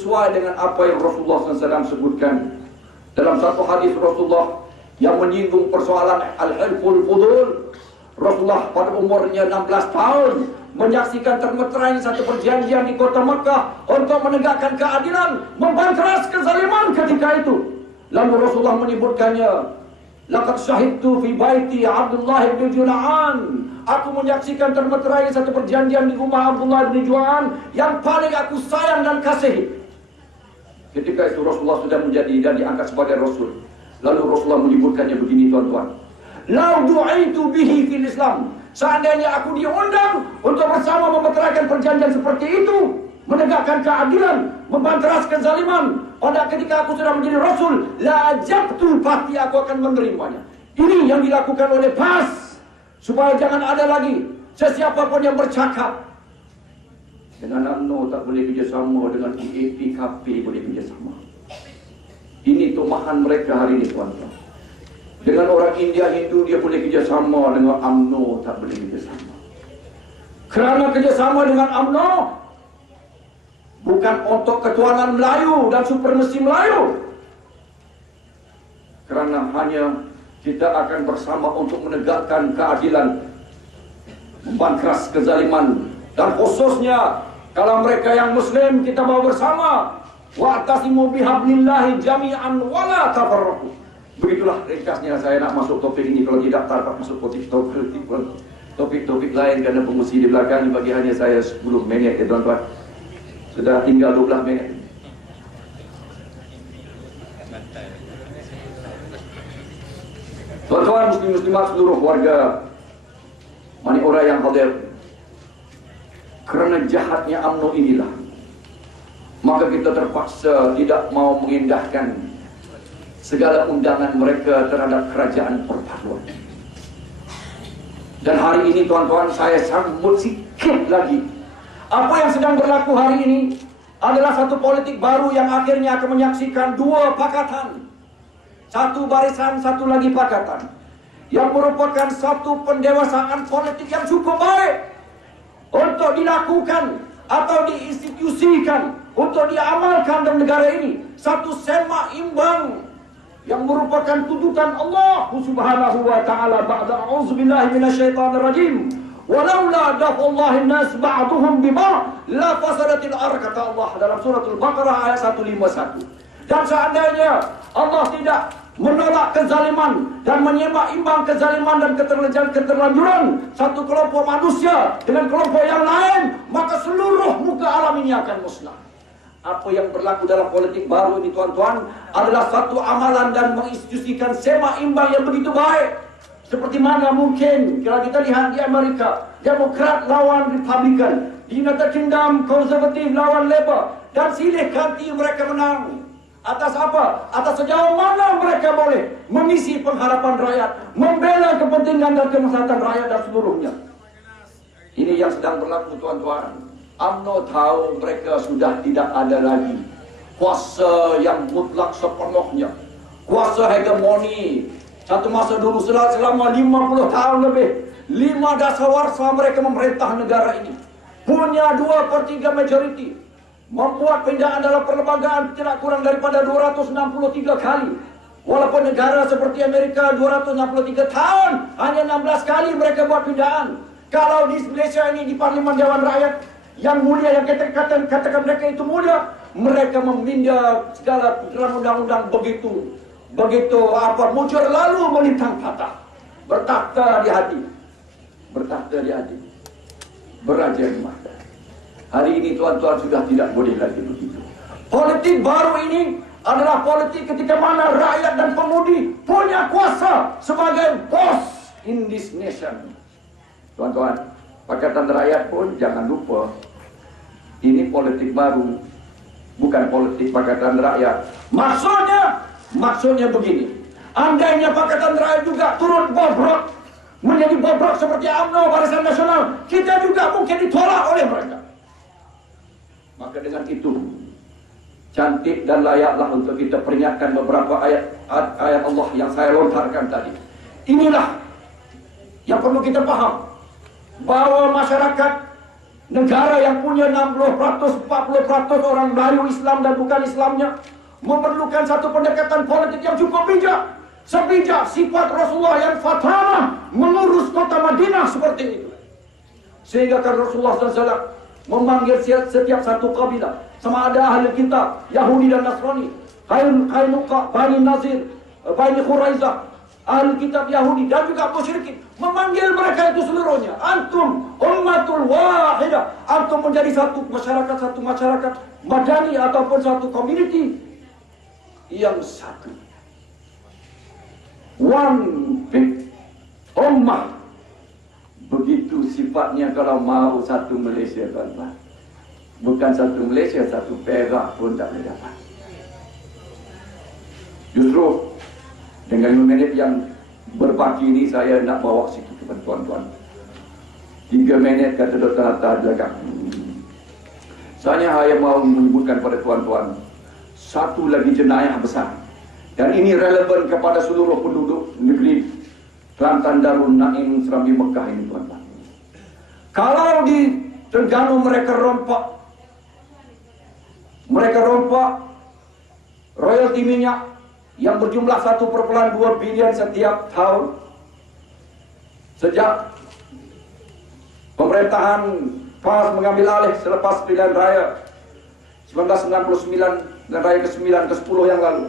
sesuai dengan apa yang Rasulullah SAW sebutkan. Dalam satu hadis Rasulullah yang menyinggung persoalan al-hilful fudul, Rasulullah pada umurnya 16 tahun menyaksikan termeterainya satu perjanjian di kota Mekah untuk menegakkan keadilan, membanteras kezaliman ketika itu. Lalu Rasulullah menyebutkannya, laqad syahidtu fi baiti Abdullah bin Juna'an. Aku menyaksikan termeterainya satu perjanjian di rumah Abdullah bin Juna'an yang paling aku sayang dan kasihi. Ketika itu Rasulullah sudah menjadi dan diangkat sebagai Rasul. Lalu Rasulullah menyebutkannya begini, tuan-tuan. Lau du'aitu bihi fil Islam. Seandainya aku diundang untuk bersama memeteraikan perjanjian seperti itu, menegakkan keadilan, membanteras kezaliman, pada ketika aku sudah menjadi Rasul, la ajabtu, pasti aku akan menerimanya. Ini yang dilakukan oleh PAS, supaya jangan ada lagi sesiapapun yang bercakap dengan UMNO tak boleh kerjasama, dengan PKP boleh kerjasama. Ini tumahan mereka hari ini, tuan-tuan. Dengan orang India Hindu dia boleh kerjasama, dengan UMNO tak boleh kerjasama. Kerana kerjasama dengan UMNO bukan untuk ketuhanan Melayu dan supremasi Melayu. Kerana hanya kita akan bersama untuk menegakkan keadilan, membanteras kezaliman, dan khususnya kalau mereka yang Muslim kita bawa bersama. Wa'tasimu bihablillahi jami'an wala tafarraqu. Begitulah ringkasnya. Saya nak masuk topik ini, kalau tidak dapat masuk topik lain kerana pengusi di belakang. Bagi hanya saya 10 minit ya tuan-tuan. Sudah tinggal 12 minit. Tuan-tuan muslim-muslimat seluruh warga Maniora yang hadir, kerana jahatnya UMNO inilah, maka kita terpaksa tidak mau mengindahkan segala undangan mereka terhadap kerajaan perpaduan. Dan hari ini tuan-tuan, saya sambut sikit lagi. Apa yang sedang berlaku hari ini adalah satu politik baru yang akhirnya akan menyaksikan dua pakatan. Satu barisan, satu lagi pakatan. Yang merupakan satu pendewasaan politik yang cukup baik untuk dilakukan atau diinstitusikan, untuk diamalkan dalam negara ini. Satu sema imbang yang merupakan tuntutan Allah Subhanahu wa taala. Ba'da a'udzubillahi minasyaitonir rajim. Walaula dafallahi nas ba'duhum bima la fasadatil ardh, kata Allah dalam suratul Baqarah ayat 151. Dan seandainya Allah tidak menolak kezaliman dan menyeimbang kezaliman dan keterlanjuran satu kelompok manusia dengan kelompok yang lain, maka seluruh muka alam ini akan musnah. Apa yang berlaku dalam politik baru ini tuan-tuan adalah satu amalan dan menginstitusikan sema imbang yang begitu baik. Seperti mana mungkin kalau kita lihat di Amerika, Demokrat lawan Republikan, di United Kingdom konservatif lawan Labour, dan silih ganti mereka menang. Atas apa? Atas sejauh mana mereka boleh mengisi pengharapan rakyat, membela kepentingan dan kemaslahatan rakyat dan seluruhnya. Ini yang sedang berlaku tuan-tuan. UMNO tahu mereka sudah tidak ada lagi kuasa yang mutlak sepenuhnya, kuasa hegemoni. Satu masa dulu selama 50 tahun lebih, 5 dasawarsa mereka memerintah negara ini, punya 2/3 majoriti, membuat pindahan dalam perlembagaan tidak kurang daripada 263 kali. Walaupun negara seperti Amerika 263 tahun, hanya 16 kali mereka buat pindahan. Kalau di Malaysia ini, di Parlimen Dewan Rakyat yang mulia, yang katakan mereka itu mulia, mereka memindah segala dalam undang-undang begitu mujur lalu melintang patah, bertakhta di hati, beraja di mata. Hari ini tuan-tuan sudah tidak boleh lagi begitu. Politik baru ini adalah politik ketika mana rakyat dan pemudi punya kuasa sebagai boss in this nation. Tuan-tuan, Pakatan Rakyat pun jangan lupa, ini politik baru, bukan politik Pakatan Rakyat. Maksudnya begini, andainya Pakatan Rakyat juga turut bobrok, menjadi bobrok seperti UMNO, Barisan Nasional, kita juga mungkin ditolak oleh mereka. Maka dengan itu, cantik dan layaklah untuk kita peringatkan beberapa ayat Allah yang saya lontarkan tadi. Inilah yang perlu kita paham, bahwa masyarakat negara yang punya 60%, 40% orang Melayu Islam dan bukan Islamnya, memerlukan satu pendekatan politik yang cukup bijak. Sebijak sifat Rasulullah yang fatamah mengurus kota Madinah seperti itu. Sehingga kan Rasulullah SAW memanggil setiap satu kabilah, sama ada ahli kitab, Yahudi dan Nasrani, Qainuqa, Bani Nazir, Bani Quraizah, ahli kitab Yahudi dan juga musyrikin, memanggil mereka itu seluruhnya. Antum ummatul wahidah, antum menjadi satu masyarakat madani ataupun satu community yang satu. One big ummah. Begitu sifatnya kalau mau satu Malaysia, tuan-tuan. Bukan satu Malaysia, satu Perak pun tak boleh dapat. Justru dengan 5 minit yang berbaki ini, saya nak bawa sikit kepada tuan-tuan. 3 minit kata Dr. Hatta belakang. Saya hanya mau menyebutkan pada tuan-tuan satu lagi jenayah besar, dan ini relevan kepada seluruh penduduk negeri Kelantan, Darul Naim, Serambi, Mekah ini, tuan-tuan. Kalau di Terengganu mereka rompak royalti minyak yang berjumlah 1,2 bilion setiap tahun sejak pemerintahan PAS mengambil alih selepas pilihan raya 1999 dan raya ke-9 ke-10 yang lalu.